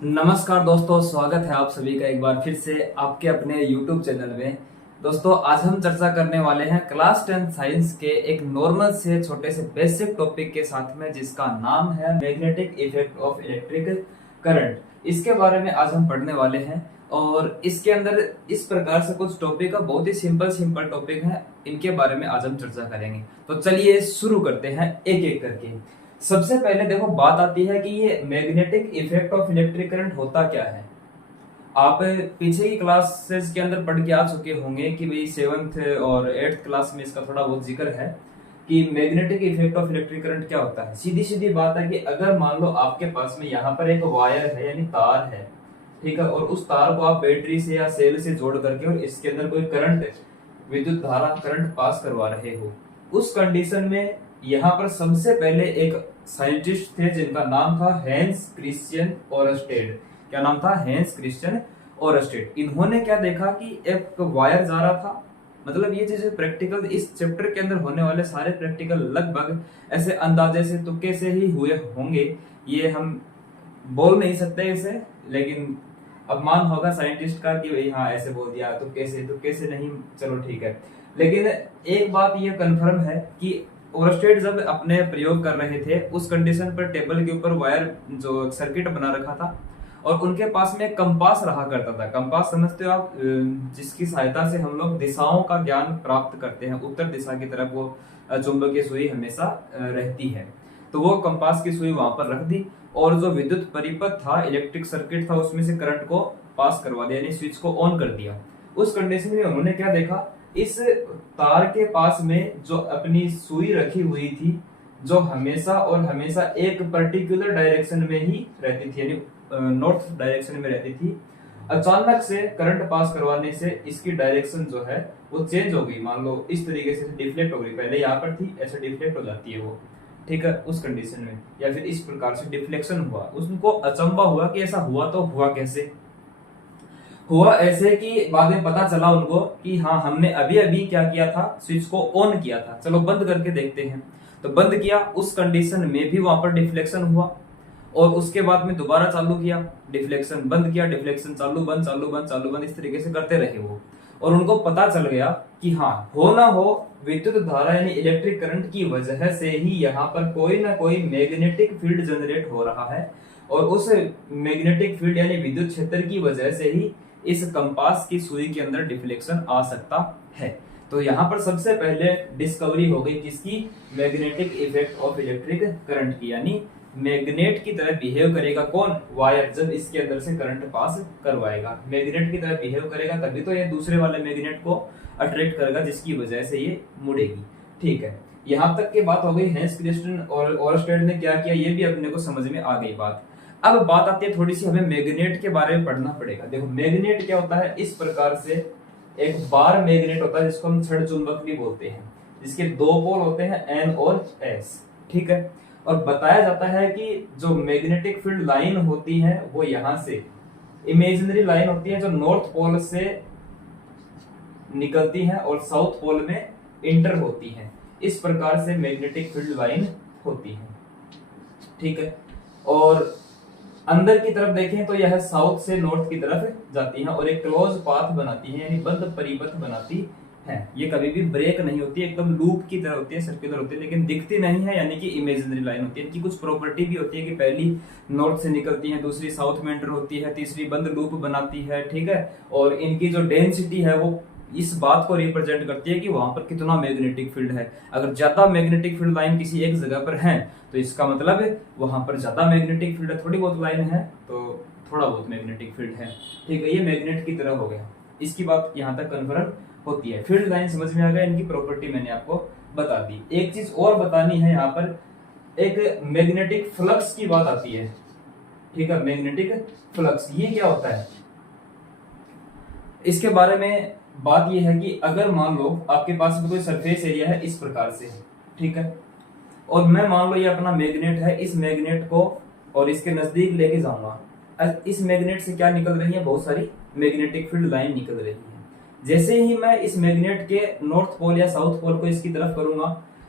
नमस्कार दोस्तों, स्वागत है आप सभी का एक बार फिर से आपके अपने YouTube चैनल में। दोस्तों, आज हम चर्चा करने वाले हैं क्लास 10 साइंस के एक नॉर्मल से छोटे से बेसिक टॉपिक के साथ में, जिसका नाम है magnetic effect of electric current. इसके बारे में आज हम पढ़ने वाले हैं और इसके अंदर इस प्रकार से कुछ टॉपिक है, बहुत ही सिंपल टॉपिक है, इनके बारे में आज हम चर्चा करेंगे। तो चलिए शुरू करते हैं एक एक करके। सबसे पहले देखो, बात आती है कि ये magnetic effect of electric current होता क्या है। आप पीछे की क्लासेस के अंदर पढ़ के आ चुके होंगे कि भाई 7th और 8th क्लास में इसका थोड़ा बहुत जिक्र है कि magnetic effect of electric current क्या होता है। सीधी सीधी बात है कि अगर मान लो आपके पास में यहाँ पर एक वायर है यानी तार है, ठीक है, और उस तार को आप बैटरी से या सेल से जोड़ करके और इसके अंदर कोई करंट, विद्युत धारा करंट पास करवा रहे हो, उस कंडीशन में यहाँ पर सबसे पहले एक साइंटिस्ट थे जिनका नाम था हैंस क्रिश्चियन ओरस्टेड। क्या नाम था? Hans Christian Oersted. इन्होंने क्या देखा कि एक वायर जा रहा था, मतलब ये चीजें प्रैक्टिकल, इस चैप्टर के अंदर होने वाले सारे प्रैक्टिकल लगभग ऐसे अंदाजे से तुक्के से ही हुए होंगे। ये हम बोल नहीं सकते इसे, लेकिन अपमान होगा साइंटिस्ट का कि भाई हाँ ऐसे बोल दिया, तुक्के से नहीं, चलो ठीक है। लेकिन एक बात ये कंफर्म है कि ओरस्टेड जब अपने प्रयोग कर रहे थे उस कंडीशन पर टेबल के ऊपर वायर जो सर्किट बना रखा था और उनके पास में एक कंपास रहा करता था। कंपास समझते हो आप, जिसकी सहायता से हम लोग दिशाओं का ज्ञान प्राप्त करते हैं। उत्तर दिशा की तरफ वो चुंबकीय सुई हमेशा रहती है। तो वो कंपास की सुई वहां पर रख दी और जो विद्युत परिपथ था, इलेक्ट्रिक सर्किट था, उसमें से करंट को पास करवा दिया, यानी स्विच को ऑन कर दिया। उस कंडीशन में उन्होंने क्या देखा, इस तार के पास में जो अपनी सुई रखी हुई थी, जो हमेशा और हमेशा एक पर्टिकुलर डायरेक्शन में ही रहती थी, यानी नॉर्थ डायरेक्शन में रहती थी, अचानक से करंट पास करवाने से इसकी डायरेक्शन जो है वो चेंज हो गई। मान लो इस तरीके से डिफ्लेक्ट हो गई, पहले यहाँ पर थी, ऐसे डिफ्लेक्ट हो जाती है वो, ठीक है, उस कंडीशन में, या फिर इस प्रकार से डिफ्लेक्शन हुआ। उनको अचंबा हुआ कि ऐसा हुआ तो हुआ कैसे। हुआ ऐसे कि बाद में पता चला उनको कि हाँ हमने अभी अभी क्या किया था, स्विच को ऑन किया था, चलो बंद करके देखते हैं। तो बंद किया, उस कंडीशन में भी वहां पर डिफ्लेक्शन हुआ और उसके बाद में दोबारा चालू किया, डिफ्लेक्शन, बंद किया, डिफ्लेक्शन, चालू बंद, चालू बंद, चालू बंद, इस तरीके से करते रहे वो। और उनको पता चल गया कि हाँ, हो ना हो विद्युत धारा यानी इलेक्ट्रिक करंट की वजह से ही यहाँ पर कोई ना कोई मैग्नेटिक फील्ड जनरेट हो रहा है और उस मैग्नेटिक फील्ड यानी विद्युत क्षेत्र की वजह से ही इस कंपास की सुई के अंदर डिफ्लेक्शन आ सकता है। तो यहाँ पर सबसे पहले डिस्कवरी हो गई किसकी? Magnetic effect of electric current की, यानी मैग्नेट की तरह बिहेव करेगा कौन? वायर, जब इसके अंदर से करंट पास करवाएगा, मैग्नेट की तरह बिहेव करेगा, तभी तो ये दूसरे वाले मैग्नेट को अट्रैक्ट करेगा, जिसकी वजह से ये मुड़ेगी। ठीक है, यहाँ तक की बात हो गई। हैंस क्रिश्चियन और ओरस्टेड ने क्या किया, ये भी अपने को समझ में आ गई बात। अब बात आती है थोड़ी सी, हमें मैग्नेट के बारे में पढ़ना पड़ेगा। देखो मैग्नेट क्या होता है, इस प्रकार से एक बार मैग्नेट होता है जिसको हम छड़ चुंबक भी बोलते हैं, जिसके दो पोल होते हैं N और S, ठीक है। और बताया जाता है कि जो मैग्नेटिक फील्ड लाइन होती है वो यहाँ से इमेजिनरी लाइन होती है जो नॉर्थ पोल से निकलती है और साउथ पोल में इंटर होती है। इस प्रकार से मैग्नेटिक फील्ड लाइन होती है, ठीक है। और अंदर की तरफ देखें तो यह साउथ से नॉर्थ की तरफ जाती है और एक क्लोज पाथ बनाती है, यानी बंद परिपथ बनाती है। ये कभी भी ब्रेक नहीं होती, एकदम लूप की तरह होती है, सर्कुलर होती है, लेकिन दिखती नहीं है, यानी कि इमेजिनरी लाइन होती है। इनकी कुछ प्रॉपर्टी भी होती है कि पहली नॉर्थ से निकलती है, दूसरी साउथ में एंटर होती है, तीसरी बंद लूप बनाती है, ठीक है। और इनकी जो डेंसिटी है वो इस बात को रिप्रेजेंट करती है कि वहां पर कितना मैग्नेटिक फील्ड है। अगर ज्यादा मैग्नेटिक फील्ड लाइन किसी एक जगह पर है तो इसका मतलब है वहां पर ज्यादा मैग्नेटिक फील्ड है, थोड़ी बहुत लाइन है तो थोड़ा बहुत मैग्नेटिक फील्ड है, ठीक है। ये मैग्नेट की तरह हो गया, इसकी बात यहाँ तक कन्फर्म होती है। फील्ड लाइन समझ में आ गया, इनकी प्रॉपर्टी मैंने आपको बता दी। एक चीज और बतानी है यहाँ पर, एक मैग्नेटिक फ्लक्स की बात आती है, ठीक है। मैग्नेटिक फ्लक्स ये क्या होता है, इसके बारे में बात यह है कि अगर मान लो आपके पास में कोई सरफेस एरिया है इस प्रकार से, ठीक है, और मैं मान लो ये अपना मैग्नेट है, इस मैग्नेट को और इसके नजदीक लेके जाऊंगा। इस मैग्नेट से क्या निकल रही है, बहुत सारी मैग्नेटिक फील्ड लाइन निकल रही है। जैसे ही मैं इस मैग्नेट के नॉर्थ पोल या साउथ पोल को इसकी तरफ करूंगा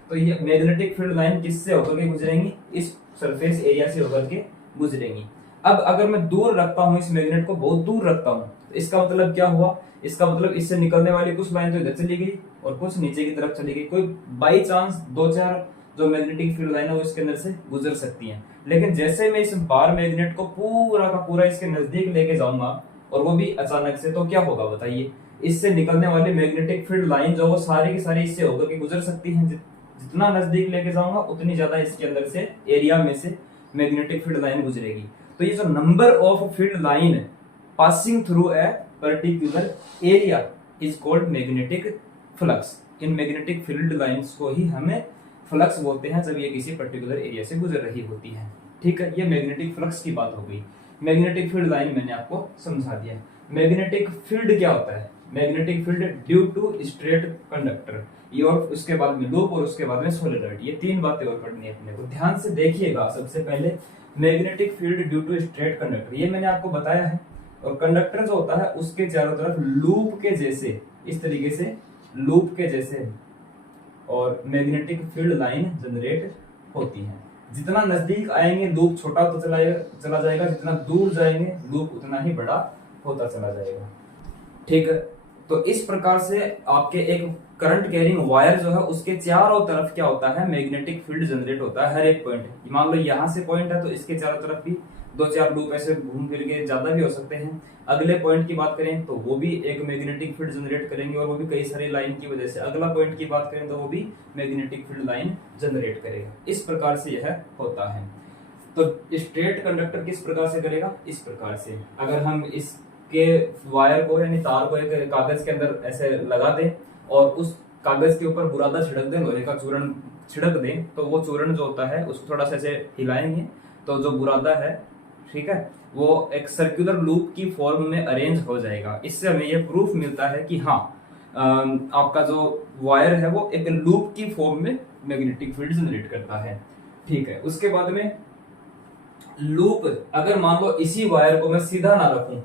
तो ये मैग्नेटिक फील्ड लाइन किससे होकर के गुजरेंगी, इस सरफेस एरिया से होकर के गुजरेंगी। अब अगर मैं दूर रखता हूं इस मैग्नेट को, बहुत दूर रखता हूं, तो इसका मतलब क्या हुआ, इसका मतलब इससे निकलने वाली कुछ लाइन तो इधर चली गई और कुछ नीचे की तरफ चली गई। कोई बाई चांस दो चार जो मैग्नेटिक फील्ड लाइन है वो इसके अंदर से गुजर सकती हैं, लेकिन जैसे मैं इस बार मैग्नेट को पूरा का पूरा इसके नजदीक लेके जाऊंगा और वो भी अचानक से, तो क्या होगा बताइए, इससे निकलने वाली मैग्नेटिक फील्ड लाइन जो वो सारी की सारी इससे होकर के गुजर सकती हैं। जितना नजदीक लेके जाऊंगा उतनी ज्यादा इसके अंदर से एरिया में से मैग्नेटिक फील्ड लाइन गुजरेगी। तो ये जो number of field line passing through a particular area is called magnetic flux. In magnetic field lines को ही हमें फ्लक्स बोलते हैं जब ये किसी पर्टिकुलर एरिया से गुजर रही होती है। ठीक है, ये मैग्नेटिक फ्लक्स की बात हो गई। मैग्नेटिक फील्ड लाइन मैंने आपको समझा दिया। मैग्नेटिक फील्ड क्या होता है? Magnetic field due to straight conductor, ये और उसके बाद में लूप और उसके बाद में सोलेनॉइड, ये तीन बातें और पढ़नी है अपने को। ध्यान से देखिएगा। सबसे पहले magnetic field due to straight conductor, ये मैंने आपको बताया है। और कंडक्टर जो होता है उसके चारों तरफ लूप के जैसे, इस तरीके से लूप के जैसे और मैग्नेटिक फील्ड लाइन जनरेट होती है। जितना नजदीक आएंगे लूप छोटा होता चला जाएगा, जितना दूर जाएंगे लूप उतना ही बड़ा होता चला जाएगा। ठीक है, तो इस प्रकार से आपके एक करंट कैरिंग वायर जो है उसके चारों तरफ क्या होता है, मैग्नेटिक फील्ड जनरेट होता है। हर एक पॉइंट, मान लो यहाँ से पॉइंट है तो इसके चारों तरफ भी दो चार लूप ऐसे घूम फिर के, ज्यादा भी हो सकते हैं। अगले पॉइंट की बात करें तो वो भी एक मैग्नेटिक फील्ड जनरेट करेंगे और वो भी कई सारी लाइन की वजह से। अगला पॉइंट की बात करें तो वो भी मैग्नेटिक फील्ड लाइन जनरेट करेगा। इस प्रकार से यह होता है। तो स्ट्रेट कंडक्टर किस प्रकार से करेगा? इस प्रकार से। अगर हम इसके वायर को यानी तार को एक कागज के अंदर ऐसे लगा दें और उस कागज के ऊपर बुरादा छिड़क दें, लोहे का चूर्ण छिड़क दें, तो वो चूर्ण जो होता है उसको थोड़ा सा ऐसे हिलाएंगे तो जो बुरादा है, ठीक है, वो एक सर्कुलर लूप की फॉर्म में अरेंज हो जाएगा। इससे हमें यह प्रूफ मिलता है कि हाँ, आपका जो वायर है वो एक लूप की फॉर्म में मैग्नेटिक फील्ड जनरेट करता है। ठीक है, उसके बाद में लूप, अगर मान लो इसी वायर को मैं सीधा ना रखूं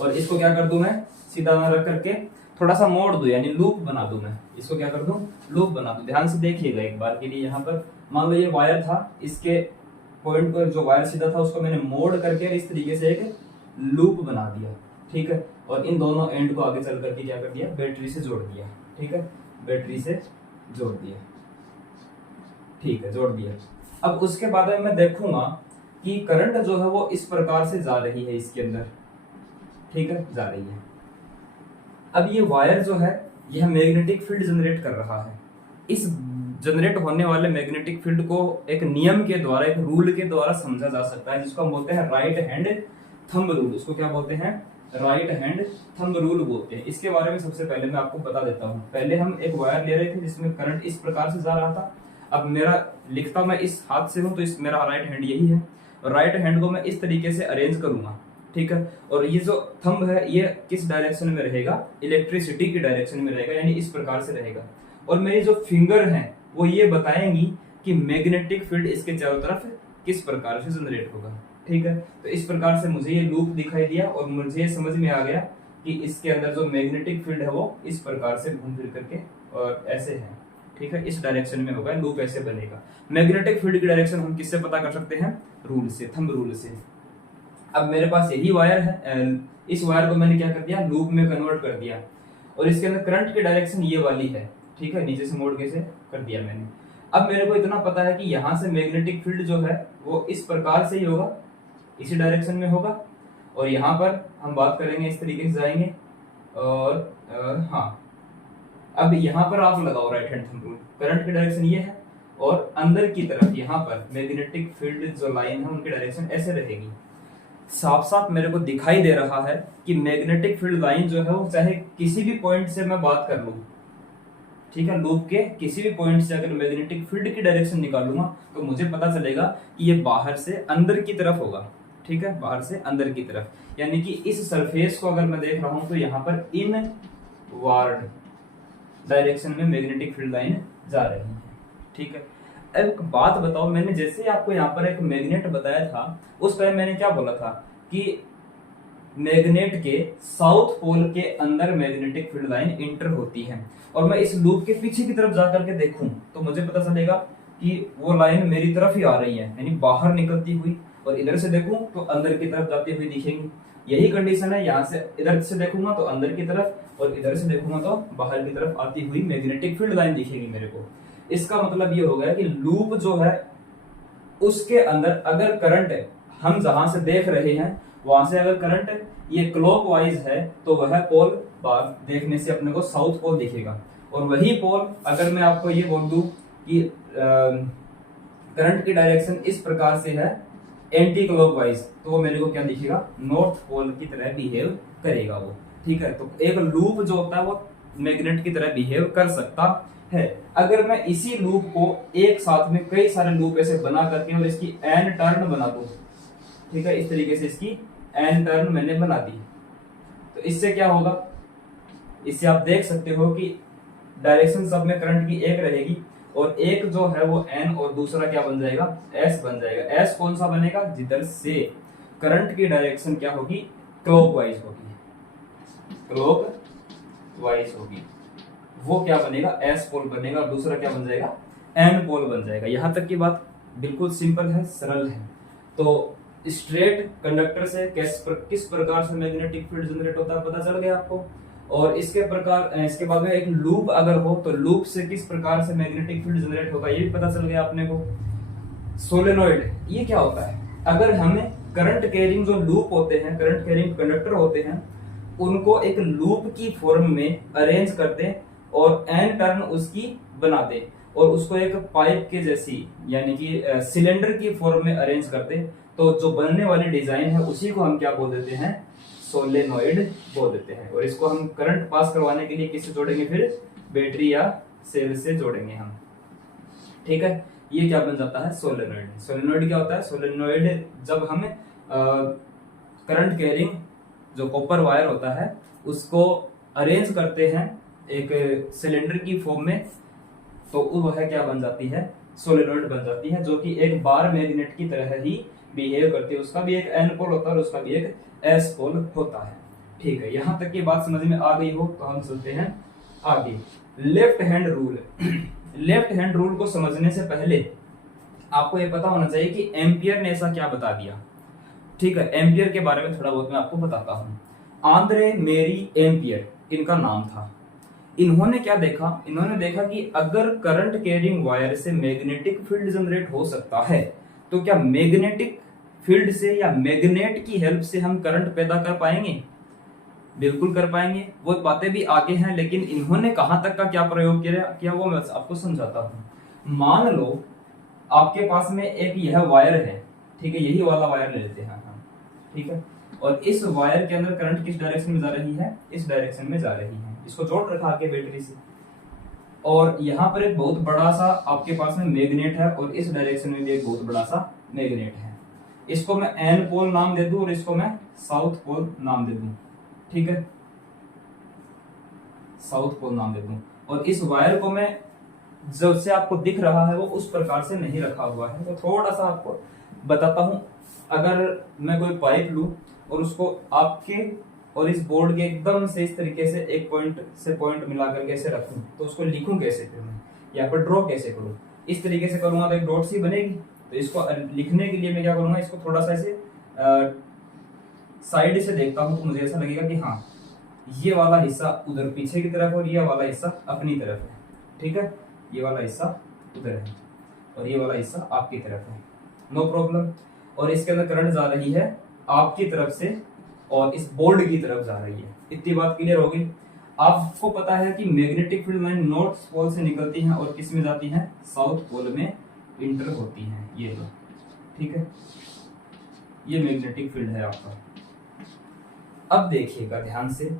और इसको क्या कर दूं, मैं सीधा ना रख करके थोड़ा सा मोड़ दूं, यानी लूप बना दूं, मैं इसको क्या कर दूं, लूप बना दूं। ध्यान से देखिएगा एक बार के लिए। यहाँ पर मान लो ये वायर था, इसके पॉइंट पर जो वायर सीधा था उसको मैंने मोड़ करके इस तरीके से एक लूप बना दिया। ठीक है, और इन दोनों एंड को आगे चल करके क्या कर दिया, बैटरी से जोड़ दिया। ठीक है, बैटरी से जोड़ दिया। ठीक है, जोड़ दिया। अब उसके बाद में मैं देखूंगा कि करंट जो है वो इस प्रकार से जा रही है इसके अंदर। ठीक है, जा रही है। अब ये वायर जो है यह मैग्नेटिक फील्ड जनरेट कर रहा है। इस जनरेट होने वाले मैग्नेटिक फील्ड को एक नियम के द्वारा, एक रूल के द्वारा समझा जा सकता है, जिसको हम बोलते हैं राइट हैंड थंब रूल। इसको क्या बोलते हैं? राइट हैंड थंब रूल बोलते हैं। इसके बारे में सबसे पहले मैं आपको बता देता हूँ। पहले हम एक वायर ले रहे थे जिसमें करंट इस प्रकार से जा रहा था। अब मेरा लिखता मैं इस हाथ से हूं तो इस मेरा राइट हैंड यही है, और राइट हैंड को मैं इस तरीके से अरेंज करूंगा। ठीक है, और ये जो थंब है ये किस डायरेक्शन में रहेगा? इलेक्ट्रिसिटी की डायरेक्शन में रहेगा, यानी इस प्रकार से रहेगा। और मेरी जो फिंगर है वो ये बताएंगी कि मैग्नेटिक फील्ड इसके चारों तरफ किस प्रकार से जनरेट होगा। ठीक है, तो इस प्रकार से मुझे ये लूप दिखाई दिया और मुझे समझ में आ गया कि इसके अंदर जो मैग्नेटिक फील्ड है वो इस प्रकार से घूम फिर करके और ऐसे है। ठीक है, इस डायरेक्शन में होगा, लूप ऐसे बनेगा। मैग्नेटिक फील्ड की डायरेक्शन हम किससे पता कर सकते हैं? रूल से, थंब रूल से। अब मेरे पास यही वायर है, इस वायर को मैंने क्या कर दिया, लूप में कन्वर्ट कर दिया, और इसके अंदर करंट की डायरेक्शन ये वाली है। ठीक है, नीचे से मोड़ के से कर दिया मैंने। अब मेरे को इतना पता है कि यहाँ से मैग्नेटिक फील्ड जो है वो इस प्रकार से ही होगा, इसी डायरेक्शन में होगा, और यहाँ पर हम बात करेंगे इस तरीके से जाएंगे। और हाँ, अब यहाँ पर आप लगाओ right hand thumb rule. Current की डायरेक्शन ये है और अंदर की तरफ यहाँ पर मैग्नेटिक फील्ड जो लाइन है उनकी डायरेक्शन ऐसे रहेगी। साफ साफ मेरे को दिखाई दे रहा है कि मैग्नेटिक फील्ड लाइन जो है वो चाहे किसी भी पॉइंट से मैं बात कर लूं, ठीक है, लूप के किसी भी पॉइंट से अगर मैग्नेटिक फील्ड की डायरेक्शन निकालूंगा तो मुझे पता चलेगा कि ये बाहर से अंदर की तरफ होगा। ठीक है, बाहर से अंदर की तरफ, यानी कि इस सरफेस को अगर मैं देख रहा हूं तो यहाँ पर इनवार्ड डायरेक्शन में मैग्नेटिक फील्ड लाइन जा रही है। ठीक है, एक बात बताओ, मैंने जैसे आपको यहाँ पर एक मैग्नेट बताया था उस टाइम मैंने क्या बोला था कि मैग्नेट के साउथ पोल के अंदर मैग्नेटिक फील्ड लाइन इंटर होती है, और मैं इस लूप के पीछे की तरफ जाकर के देखूं तो मुझे पता चलेगा कि वो लाइन मेरी तरफ ही आ रही है, यानी बाहर निकलती हुई। और इधर से देखूं तो अंदर की तरफ जाती हुई दिखेंगी। यही कंडीशन है, यहाँ से इधर से देखूंगा तो अंदर की तरफ और इधर से देखूंगा तो बाहर की तरफ आती हुई मैग्नेटिक फील्ड लाइन दिखेगी मेरे को। इसका मतलब ये हो गया कि लूप जो है उसके अंदर अगर करंट हम जहां से देख रहे हैं वहां से अगर करंट ये क्लॉकवाइज है तो वह पोल बाहर देखने से अपने को साउथ पोल दिखेगा। और वही पोल अगर मैं आपको ये बोल दूं कि करंट की डायरेक्शन इस प्रकार से है एंटी क्लॉकवाइज, तो वो मेरे को क्या दिखेगा, नॉर्थ पोल की तरह बिहेव करेगा वो। ठीक है, तो एक लूप जो होता है वो मैग्नेट की तरह बिहेव कर सकता है। अगर मैं इसी लूप को एक साथ में कई सारे लूप ऐसे बना करके और इसकी एन टर्न बना दूं, ठीक है, इस तरीके से इसकी एन टर्न मैंने बना दी, तो इससे क्या होगा, इससे आप देख सकते हो कि डायरेक्शन सब में करंट की एक रहेगी और एक जो है वो एन और दूसरा क्या बन जाएगा, एस बन जाएगा। एस कौन सा बनेगा, जिधर से करंट की डायरेक्शन क्या होगी, क्लॉकवाइज होगी, क्लॉकवाइज होगी, वो क्या बनेगा, एस पोल बनेगा और दूसरा क्या बन जाएगा, एन पोल बन जाएगा। यहां तक की बात बिल्कुल सिंपल है, सरल है। तो स्ट्रेट कंडक्टर से किस प्रकार से मैग्नेटिक फील्ड जनरेट होता है पता चल गया आपको। और इसके बाद में एक लूप अगर हो तो लूप से किस प्रकार से मैग्नेटिक फील्ड जनरेट होगा ये भी पता चल गया अपने को। सोलेनोइड ये क्या होता है, अगर हमें करंट कैरिंग जो लूप होते हैं, करंट कैरिंग कंडक्टर होते हैं, उनको एक लूप की फॉर्म में अरेंज करते और एन टर्न उसकी बनाते और उसको एक पाइप के जैसी यानी कि सिलेंडर की फॉर्म में अरेंज करते, तो जो बनने वाली डिजाइन है उसी को हम क्या बोल देते हैं, सोलेनोइड बोल देते हैं। और इसको हम करंट पास करवाने के लिए किससे जोड़ेंगे, फिर बैटरी या सेल से जोड़ेंगे हम। ठीक है, ये क्या बन जाता है, सोलेनोइड। सोलेनोइड क्या होता है, सोलेनोइड जब हम करंट कैरिंग जो कॉपर वायर होता है उसको अरेंज करते हैं एक सिलेंडर की फॉर्म में, तो वह क्या बन जाती है, सोलेनोइड बन जाती है, जो कि एक बार मैग्नेट की तरह ही बिहेव करती है। उसका भी एक एन पोल होता है और उसका भी एक एस पोल होता है। ठीक है, यहां तक की बात समझ में आ गई हो तो हम चलते हैं आगे। Left hand rule. Left hand rule को समझने से पहले आपको यह पता होना चाहिए कि एम्पियर ने ऐसा क्या बता दिया। ठीक है, एम्पियर के बारे में थोड़ा बहुत मैं आपको बताता हूं। आंद्रे मेरी एम्पियर इनका नाम था। इन्होंने क्या देखा, इन्होंने देखा कि अगर करंट कैरिंग वायर से मैग्नेटिक फील्ड जनरेट हो सकता है तो क्या मैग्नेटिक फील्ड से या मैग्नेट की हेल्प से हम करंट पैदा कर पाएंगे, बिल्कुल कर पाएंगे। वो बातें भी आगे हैं, लेकिन इन्होंने कहां तक का क्या प्रयोग किया वो मैं आपको समझाता हूं। मान लो आपके पास में एक यह वायर है, ठीक है, यही वाला वायर ले लेते हैं हम, ठीक है, और इस वायर के अंदर करंट किस डायरेक्शन में जा रही है, इस डायरेक्शन में जा रही है। इसको जोड़ रखा आगे बैटरी से, और यहाँ पर एक बहुत बड़ा सा आपके पास में मैग्नेट है और इस डायरेक्शन में भी एक बहुत बड़ा सा मैग्नेट है। इसको मैं एन पोल नाम दे दूं और इसको मैं साउथ पोल नाम दे दूं, ठीक है, साउथ पोल नाम दे दूं। और इस वायर को मैं जो से आपको दिख रहा है वो उस प्रकार से नहीं रखा हुआ है, तो थोड़ा सा आपको बताता हूं। अगर मैं कोई पाइप लूं और उसको आपके और इस बोर्ड के एकदम से इस तरीके से एक पॉइंट से पॉइंट मिलाकर कैसे रखूं, तो उसको लिखूं कैसे, फिर मैं यहाँ पर ड्रॉ कैसे करूं, इस तरीके से करूंगा तो एक डॉट सी बनेगी। तो इसको लिखने के लिए मैं क्या करूंगा, इसको थोड़ा सा ऐसे साइड से देखता हूं तो मुझे ऐसा लगेगा कि हाँ ये वाला हिस्सा उधर पीछे की तरफ और ये वाला हिस्सा अपनी तरफ है, ठीक है, ये वाला हिस्सा उधर है और ये वाला हिस्सा आपकी तरफ है, नो प्रॉब्लम। और इसके अंदर करंट जा रही है आपकी तरफ से और इस बोर्ड की तरफ जा रही है। इतनी बात क्लियर होगी। आपको पता है कि magnetic field line north pole से निकलती है और किस में जाती है, साउथ पोल में इंटर होती है, ये लो, ठीक है, ये मैग्नेटिक फील्ड है आपका। अब देखिएगा ध्यान से,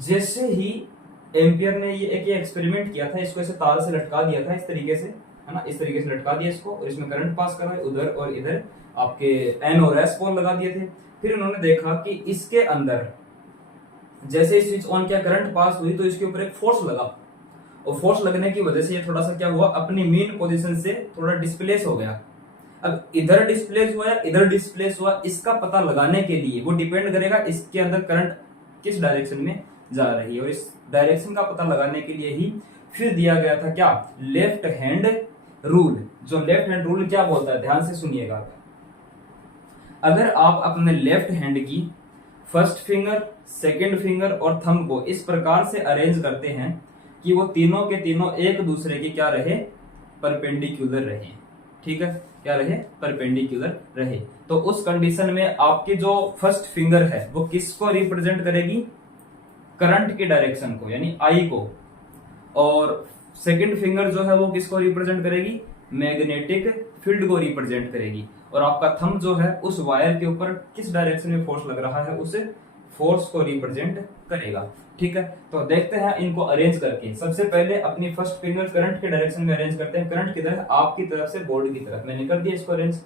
जैसे ही एम्पियर ने ये एक एक्सपेरिमेंट किया था, इसको ऐसे तार से लटका दिया था इस तरीके से, है ना, इस तरीके से लटका दिया इसको और इसमें करंट पास कर रहा है, उधर और इधर आपके एन और एस पोल लगा दिए थे। फिर उन्होंने देखा कि इसके अंदर जैसे स्विच ऑन किया, करंट पास हुई तो इसके ऊपर एक फोर्स लगा और फोर्स लगने की वजह से ये थोड़ा सा क्या हुआ, अपनी मेन पोजीशन से थोड़ा डिस्प्लेस हो गया। अब इधर डिस्प्लेस हुआ या इधर डिस्प्लेस हुआ, इसका पता लगाने के लिए वो डिपेंड करेगा इसके अंदर करंट किस डायरेक्शन में जा रही है, और इस डायरेक्शन का पता लगाने के लिए ही फिर दिया गया था क्या, लेफ्ट हैंड रूल। जो लेफ्ट हैंड रूल क्या बोलता है, ध्यान से सुनिएगा। अगर आप अपने लेफ्ट हैंड की फर्स्ट फिंगर, सेकंड फिंगर और थंब को इस प्रकार से अरेंज करते हैं कि वो तीनों के तीनों एक दूसरे के क्या रहे, परपेंडिकुलर रहे। ठीक है, क्या रहे, परपेंडिकुलर रहे। तो उस कंडीशन में आपकी जो फर्स्ट फिंगर है वो किसको रिप्रेजेंट करेगी, करंट की डायरेक्शन को, यानी आई को, और सेकंड फिंगर जो है वो किसको रिप्रेजेंट करेगी, मैग्नेटिक फील्ड को रिप्रेजेंट करेगी। और आपका थंब जो है उस वायर के ऊपर किस डायरेक्शन में फोर्स लग रहा है उस फोर्स को रिप्रेजेंट करेगा। ठीक है, तो देखते हैं इनको अरेंज करके। सबसे पहले अपनी फर्स्ट फिंगर करंट के डायरेक्शन में अरेंज करते हैं, करंट किधर, आपकी तरफ से बोर्ड की तरफ, मैंने कर दिया इसको अरेंज।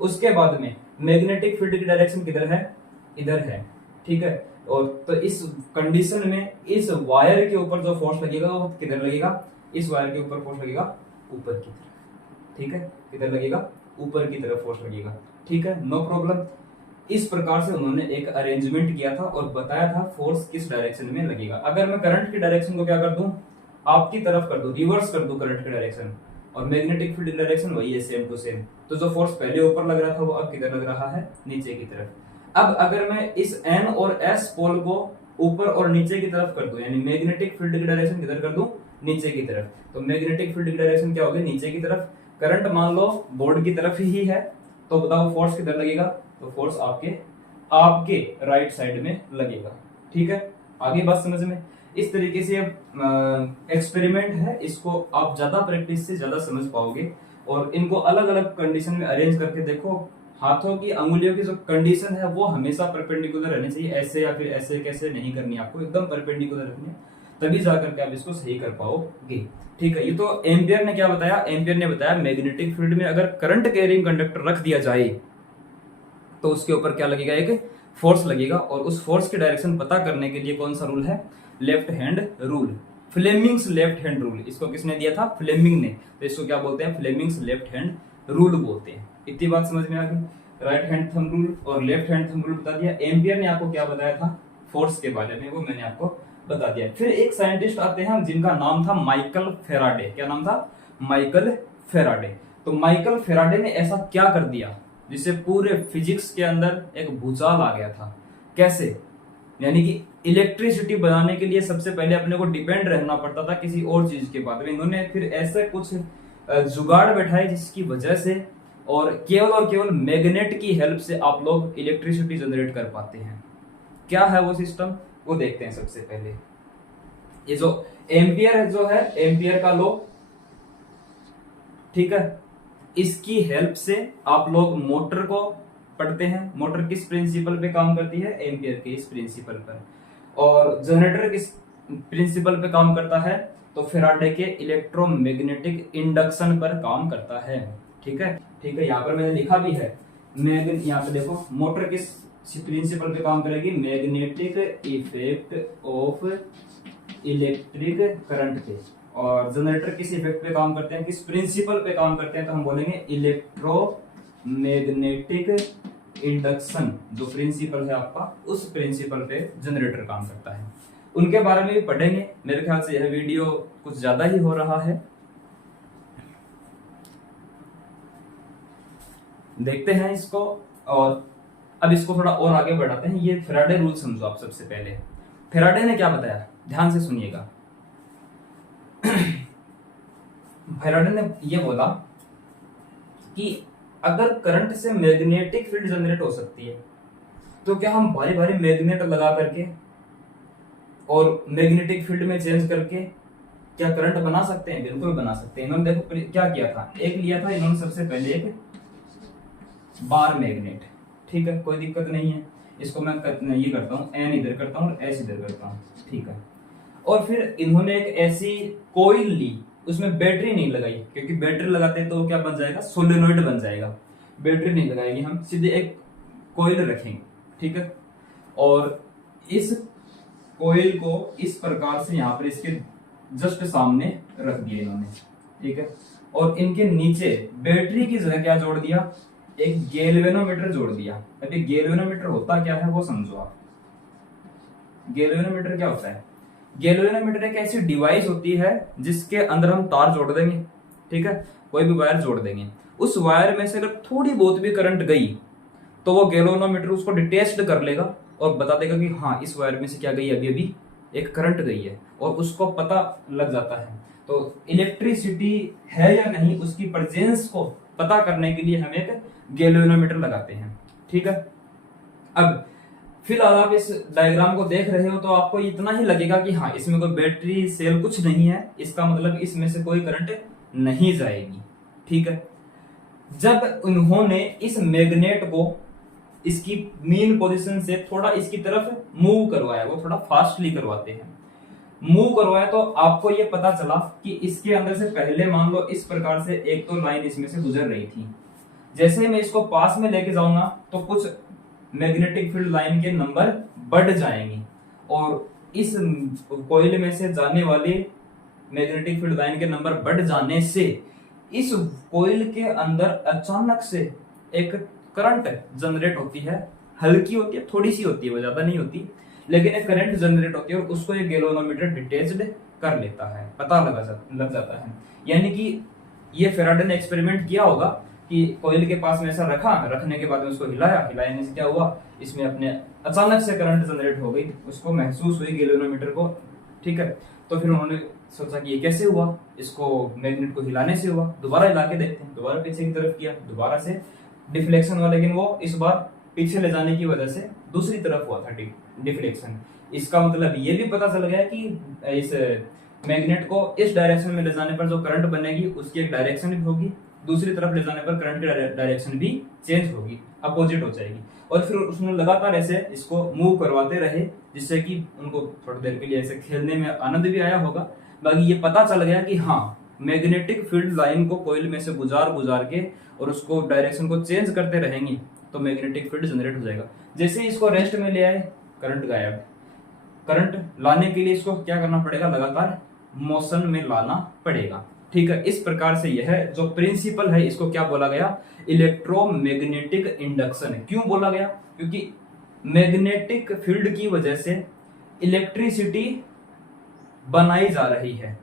उसके बाद में मैग्नेटिक फील्ड की डायरेक्शन किधर है, इधर है। ठीक है, और तो इस कंडीशन में इस वायर के ऊपर जो फोर्स लगेगा वो किधर लगेगा, इस वायर के ऊपर फोर्स लगेगा ऊपर की तरफ। ठीक है, किधर लगेगा, ऊपर की तरफ फोर्स लगेगा। ठीक है, नो प्रॉब्लम। इस प्रकार से उन्होंने एक अरेंजमेंट किया था और बताया था फोर्स किस डायरेक्शन में लगेगा। अगर मैं करंट की डायरेक्शन को क्या कर दूं, आपकी तरफ कर दूं, रिवर्स कर दूं करंट की डायरेक्शन, और मैग्नेटिक फील्ड डायरेक्शन वही है, सेम टू सेम। तो जो फोर्स पहले ऊपर लग रहा था वो अब किधर लग रहा है, नीचे की तरफ। अब अगर मैं इस एन और एस पोल को ऊपर और नीचे की तरफ कर दूं, यानी मैग्नेटिक फील्ड की डायरेक्शन किधर कर दूं, नीचे की तरफ, तो मैग्नेटिक फील्ड की डायरेक्शन क्या होगी, नीचे की तरफ। करंट मान लो बोर्ड की तरफ ही है, तो बताओ फोर्स किधर लगेगा, तो फोर्स आपके राइट साइड में लगेगा। ठीक है, आगे बात समझ में। इस तरीके से एक्सपेरिमेंट है, इसको आप ज्यादा प्रैक्टिस से ज्यादा समझ पाओगे। और इनको अलग अलग कंडीशन में अरेंज करके देखो। हाथों की अंगुलियों की जो कंडीशन है वो हमेशा परपेंडिकुलर रहनी चाहिए, ऐसे या फिर ऐसे कैसे नहीं करनी, आपको एकदम परपेंडिकुलर रखनी है, तभी जाकर के आप इसको सही कर पाओगे। ठीक है, ये तो एम्पियर ने क्या बताया, एम्पियर ने बताया मैग्नेटिक फील्ड में अगर करंट कैरिंग कंडक्टर रख दिया जाए तो उसके ऊपर क्या लगेगा, एक फोर्स लगेगा। और उस फोर्स की डायरेक्शन पता करने के लिए कौन सा रूल है, left hand rule, Fleming's left hand rule. इसको किसने दिया था, फ्लेमिंग ने। तो इसको क्या बोलते हैं, फ्लेमिंग्स लेफ्ट हैंड रूल बोलते हैं। इतनी बात समझ में आ गई। राइट हैंड थंब रूल और लेफ्ट हैंड थंब रूल बता दिया। एम्पियर ने आपको क्या बताया था फोर्स के बारे में, वो मैंने आपको बता दिया। फिर एक साइंटिस्ट आते हैं जिनका नाम था माइकल फेराडे। क्या नाम था, माइकल फेराडे। तो माइकल फेराडे ने ऐसा क्या कर दिया जिससे पूरे फिजिक्स के अंदर एक भूचाल आ गया था। कैसे, यानी कि इलेक्ट्रिसिटी बनाने के लिए सबसे पहले अपने को डिपेंड रहना पड़ता था किसी और चीज के बाद में। इन्होंने फिर ऐसे कुछ जुगाड़ बैठाए जिसकी वजह से और केवल मैग्नेट की हेल्प से आप लोग इलेक्ट्रिसिटी जनरेट कर पाते हैं। क्या है वो सिस्टम, वो देखते हैं सबसे पहले। ये जो एम्पियर है, जो है एम्पियर का लॉ, ठीक है, इसकी हेल्प से आप लोग मोटर को पढ़ते हैं। मोटर किस प्रिंसिपल पे काम करती है, एम्पियर के इस प्रिंसिपल पर। और जनरेटर किस प्रिंसिपल पे काम करता है, तो फेराडे के इलेक्ट्रोमैग्नेटिक इंडक्शन पर काम करता है। ठीक है, ठीक है, यहाँ पर मैंने लिखा भी है। यहाँ पे देखो, मोटर किस प्रिंसिपल पे काम करेगी, magnetic effect of electric current पे। और जनरेटर किस इफेक्ट पे काम करते हैं, किस प्रिंसिपल पे काम करते हैं, तो हम बोलेंगे इलेक्ट्रोमैग्नेटिक इंडक्शन। जो प्रिंसिपल है आपका, उस प्रिंसिपल पे जनरेटर काम करता है। उनके बारे में भी पढ़ेंगे। मेरे ख्याल से यह वीडियो कुछ ज्यादा ही हो रहा है, देखते हैं इसको। और अब इसको थोड़ा और आगे बढ़ाते हैं। ये फेराडे रूल समझो आप। सबसे पहले फेराडे ने क्या बताया, ध्यान से सुनिएगा। फेराडे ने यह बोला कि अगर करंट से मैग्नेटिक फील्ड जनरेट हो सकती है तो क्या हम भारी भारी मैग्नेट लगा करके और मैग्नेटिक फील्ड में चेंज करके क्या करंट बना सकते हैं? बिल्कुल बना सकते हैं। इन्होंने देखो क्या किया था, एक लिया था इन्होंने सबसे पहले एक बार मैग्नेट। ठीक है, कोई दिक्कत नहीं है। इसको मैं ये करता हूँ, एन इधर करता हूँ और एस इधर करता हूँ। ठीक है, और फिर इन्होंने एक ऐसी कोइल ली, उसमें बैटरी नहीं लगाई, क्योंकि बैटरी लगाते हैं तो क्या बन जाएगा, सोलेनोइड बन जाएगा। बैटरी नहीं लगाएगी, हम सीधे एक कोइल रखेंगे। ठीक है, और इस कोइल को इस प्रकार से यहाँ पर इसके जस्ट सामने रख दिया इन्होंने। ठीक है, और इनके नीचे बैटरी की जगह क्या जोड़ दिया, एक गैल्वेनोमीटर जोड़ दिया। अभी गैल्वेनोमीटर होता क्या है वो समझो आप। गैल्वेनोमीटर क्या होता है, गैल्वेनोमीटर एक ऐसी डिवाइस होती है जिसके अंदर हम तार जोड़ देंगे। ठीक है, कोई भी वायर जोड़ देंगे, उस वायर में से अगर थोड़ी बहुत भी करंट गई तो वो गैल्वेनोमीटर उसको डिटेच्ड कर लेगा और बता देगा कि हाँ इस वायर में से क्या गई, अभी अभी एक करंट गई है, और उसको पता लग जाता है। तो इलेक्ट्रिसिटी है या नहीं उसकी प्रेजेंस को पता करने के लिए हम एक गैल्वेनोमीटर लगाते हैं। ठीक है, अब फिलहाल आप इस डायग्राम को देख रहे हो तो आपको इतना ही लगेगा कि हाँ इसमें कोई बैटरी सेल कुछ नहीं है, इसका मतलब इसमें से कोई करंट नहीं जाएगी। ठीक है, जब उन्होंने इस मैग्नेट को इसकी मेन पोजीशन से थोड़ा इसकी तरफ मूव करवाया, वो थोड़ा फास्टली करवाते हैं, मूव करवाया तो आपको ये पता चला कि इसके अंदर से पहले मान लो इस प्रकार से एक तो लाइन इसमें से गुजर रही थी, जैसे मैं इसको पास में लेके जाऊंगा तो कुछ मैग्नेटिक फील्ड लाइन के नंबर बढ़ जाएंगे, और इस कॉइल में से जाने वाली मैग्नेटिक फील्ड लाइन के नंबर बढ़ जाने से इस कॉइल के अंदर अचानक से एक करंट जनरेट होती है, हल्की होती है, थोड़ी सी होती है, वो ज्यादा नहीं होती, लेकिन एक करंट जनरेट होती है और उसको एक गैल्वेनोमीटर डिटेच्ड कर लेता है, पता लग जाता है। यानी कि ये फेराडे ने एक्सपेरिमेंट किया होगा कि कॉइल के पास में ऐसा रखने के बाद में उसको हिलाने से क्या हुआ, इसमें अपने अचानक से करंट जनरेट हो गई, उसको महसूस हुई गैल्वेनोमीटर को। ठीक है, तो फिर उन्होंने सोचा कि ये कैसे हुआ, इसको मैग्नेट को हिलाने से हुआ, दोबारा हिला के देखते हैं, दोबारा पीछे की तरफ किया, दोबारा से डिफ्लेक्शन हुआ, लेकिन वो इस बार पीछे ले जाने की वजह से दूसरी तरफ हुआ था डिफ्लेक्शन। इसका मतलब ये भी पता चल गया कि इस मैग्नेट को इस डायरेक्शन में ले जाने पर जो करंट बनेगी उसकी एक डायरेक्शन भी होगी, दूसरी तरफ ले जाने पर करंट की डायरेक्शन भी चेंज होगी, अपोजिट हो जाएगी। और फिर उसने लगातार ऐसे इसको मूव करवाते रहे, जिससे कि उनको थोड़ी देर के लिए ऐसे खेलने में आनंद भी आया होगा। बाकी ये पता चल गया कि हाँ मैग्नेटिक फील्ड लाइन को कॉइल में से गुजार के और उसको डायरेक्शन को चेंज करते रहेंगे तो मैग्नेटिक फील्ड जनरेट हो जाएगा। जैसे इसको रेस्ट में ले आए, करंट गायब। करंट लाने के लिए इसको क्या करना पड़ेगा, लगातार मोशन में लाना पड़ेगा। ठीक है, इस प्रकार से यह जो प्रिंसिपल है इसको क्या बोला गया, इलेक्ट्रोमैग्नेटिक इंडक्शन। क्यों बोला गया, क्योंकि मैग्नेटिक फील्ड की वजह से इलेक्ट्रिसिटी बनाई जा रही है,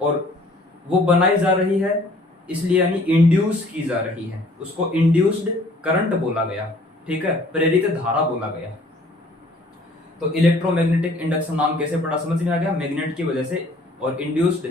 और वो बनाई जा रही है इसलिए यानी इंड्यूस की जा रही है, उसको इंड्यूस्ड करंट बोला गया। ठीक है, प्रेरित धारा बोला गया। तो इलेक्ट्रोमैग्नेटिक इंडक्शन नाम कैसे पड़ा, समझ में आ गया, मैग्नेट की वजह से और इंड्यूस्ड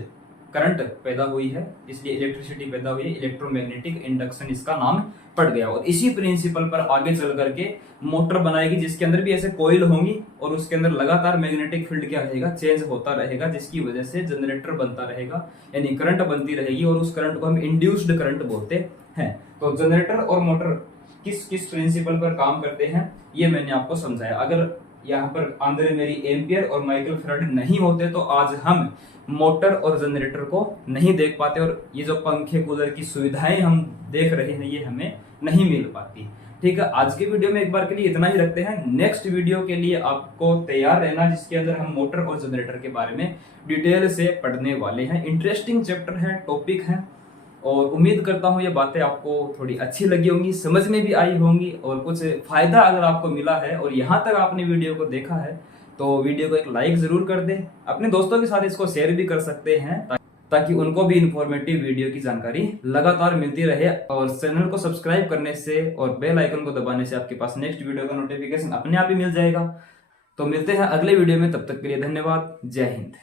करंट पैदा हुई है, इसलिए इलेक्ट्रिसिटी पैदा हुई है, इलेक्ट्रोमैग्नेटिक इंडक्शन इसका नाम पड़ गया। और इसी प्रिंसिपल पर आगे चल करके मोटर बनाएगी जिसके अंदर भी ऐसे कॉइल होंगी और उसके अंदर लगातार मैग्नेटिक फील्ड क्या रहेगा, चेंज होता रहेगा, जिसकी वजह से जनरेटर बनता रहेगा, यानी करंट बनती रहेगी, और उस करंट को हम इंड्यूस्ड करंट बोलते हैं। तो जनरेटर और मोटर किस किस प्रिंसिपल पर काम करते हैं ये मैंने आपको समझाया। अगर यहाँ पर आंद्रे मेरी एम्पियर और माइकल फैराडे नहीं होते तो आज हम मोटर और जनरेटर को नहीं देख पाते, और ये जो पंखे कूलर की सुविधाएं हम देख रहे हैं ये हमें नहीं मिल पाती। ठीक है, आज के वीडियो में एक बार के लिए इतना ही रखते हैं। नेक्स्ट वीडियो के लिए आपको तैयार रहना, जिसके अंदर हम मोटर और जनरेटर के बारे में डिटेल से पढ़ने वाले हैं। इंटरेस्टिंग चैप्टर है, टॉपिक है, और उम्मीद करता हूँ ये बातें आपको थोड़ी अच्छी लगी होंगी, समझ में भी आई होंगी, और कुछ फायदा अगर आपको मिला है और यहाँ तक आपने वीडियो को देखा है तो वीडियो को एक लाइक जरूर कर दें। अपने दोस्तों के साथ इसको शेयर भी कर सकते हैं ताकि उनको भी इंफॉर्मेटिव वीडियो की जानकारी लगातार मिलती रहे। और चैनल को सब्सक्राइब करने से और बेल आइकन को दबाने से आपके पास नेक्स्ट वीडियो का नोटिफिकेशन अपने आप ही मिल जाएगा। तो मिलते हैं अगले वीडियो में, तब तक के लिए धन्यवाद। जय हिंद।